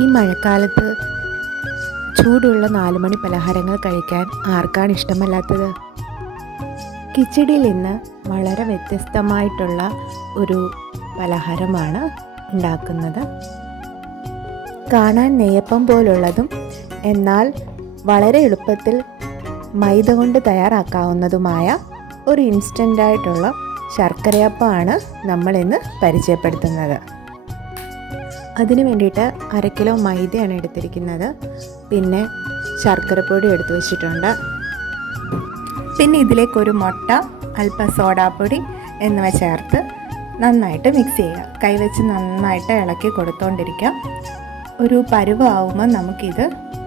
ഈ മഴക്കാലത്ത് ചൂടുള്ള നാലുമണി പലഹാരങ്ങൾ കഴിക്കാൻ ആർക്കാണ് ഇഷ്ടമല്ലാത്തത്? കിച്ചടിയിൽ നിന്ന് വളരെ വ്യത്യസ്തമായിട്ടുള്ള ഒരു പലഹാരമാണ് ഉണ്ടാക്കുന്നത്. കാണാൻ നെയ്യപ്പം പോലുള്ളതും എന്നാൽ വളരെ എളുപ്പത്തിൽ മൈദ കൊണ്ട് തയ്യാറാക്കാവുന്നതുമായ ഒരു ഇൻസ്റ്റന്റായിട്ടുള്ള ശർക്കരയപ്പമാണ് നമ്മളിന്ന് പരിചയപ്പെടുത്തുന്നത്. അതിന് വേണ്ടിയിട്ട് അര കിലോ മൈദയാണ് എടുത്തിരിക്കുന്നത്. പിന്നെ ശർക്കരപ്പൊടി എടുത്തു വെച്ചിട്ടുണ്ട്. പിന്നെ ഇതിലേക്ക് ഒരു മുട്ട അല്പം സോഡാപ്പൊടി എന്നിവ ചേർത്ത് നന്നായിട്ട് മിക്സ് ചെയ്യുക. കൈവച്ച് നന്നായിട്ട് ഇളക്കി കൊടുത്തോണ്ടിരിക്കുക. ഒരു പരുവാകുമ്പോൾ നമുക്കിത്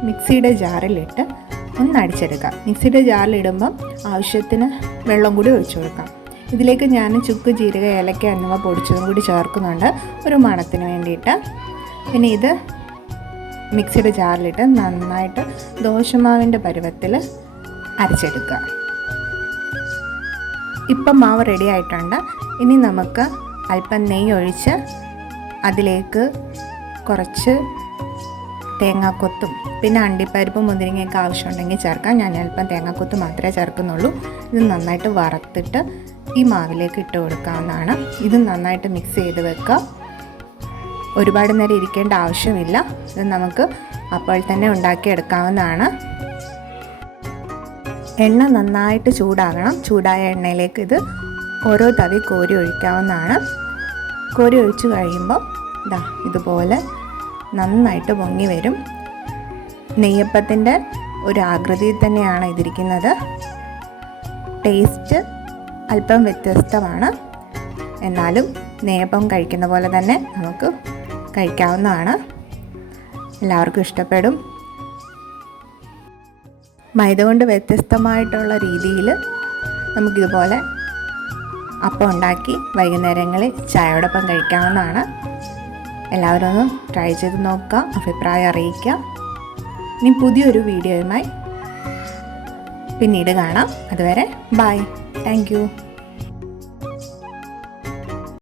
മിക്സിയുടെ ജാറിലിട്ട് ഒന്ന് അടിച്ചെടുക്കാം. മിക്സിയുടെ ജാറിലിടുമ്പം ആവശ്യത്തിന് വെള്ളം കൂടി ഒഴിച്ചു കൊടുക്കാം. ഇതിലേക്ക് ഞാൻ ചുക്ക് ജീരക ഏലക്ക എന്നിവ പൊടിച്ചതും കൂടി ചേർക്കുന്നുണ്ട്. ഒരു മണത്തിന് വേണ്ടിയിട്ട്. പിന്നെ ഇത് മിക്സിയുടെ ജാറിലിട്ട് നന്നായിട്ട് ദോശമാവിന്റെ പരുവത്തിൽ അരച്ചെടുക്കുക. ഇപ്പം മാവ് റെഡി ആയിട്ടുണ്ട്. ഇനി നമുക്ക് അല്പം നെയ്യ് ഒഴിച്ച് അതിലേക്ക് കുറച്ച് തേങ്ങാക്കൊത്തും പിന്നെ അണ്ടിപ്പരിപ്പും മുന്തിരിങ്ങയൊക്കെ ആവശ്യമുണ്ടെങ്കിൽ ചേർക്കാം. ഞാൻ അല്പം തേങ്ങാക്കൊത്ത് മാത്രമേ ചേർക്കുന്നുള്ളൂ. ഇത് നന്നായിട്ട് വറുത്തിട്ട് ഈ മാവിലേക്ക് ഇട്ട് കൊടുക്കാവുന്നതാണ്. ഇത് നന്നായിട്ട് മിക്സ് ചെയ്ത് വെക്കുക. ഒരുപാട് നേരം ഇരിക്കേണ്ട ആവശ്യമില്ല. ഇത് നമുക്ക് അപ്പോൾ തന്നെ ഉണ്ടാക്കിയെടുക്കാവുന്നതാണ്. എണ്ണ നന്നായിട്ട് ചൂടാകണം. ചൂടായ എണ്ണയിലേക്ക് ഇത് ഓരോ തവി കോരി ഒഴിക്കാവുന്നതാണ്. കോരി ഒഴിച്ചു കഴിയുമ്പോൾ ഇതാ ഇതുപോലെ നന്നായിട്ട് പൊങ്ങി വരും. നെയ്യപ്പത്തിന്റെ ഒരു ആകൃതിയിൽ തന്നെയാണ് ഇതിരിക്കുന്നത്. ടേസ്റ്റ് അല്പം വ്യത്യസ്തമാണ്. എന്നാലും നെയ്യപ്പം കഴിക്കുന്ന പോലെ തന്നെ നമുക്ക് കഴിക്കാവുന്നതാണ്. എല്ലാവർക്കും ഇഷ്ടപ്പെടും. മൈദ കൊണ്ട് വ്യത്യസ്തമായിട്ടുള്ള രീതിയിൽ നമുക്കിതുപോലെ അപ്പം ഉണ്ടാക്കി വൈകുന്നേരങ്ങളിൽ ചായയോടൊപ്പം കഴിക്കാവുന്നതാണ്. എല്ലാവരും ഒന്ന് ട്രൈ ചെയ്ത് നോക്കുക അഭിപ്രായം അറിയിക്കുക. ഇനി പുതിയൊരു വീഡിയോയുമായി പിന്നീട് കാണാം. അതുവരെ ബായ് താങ്ക്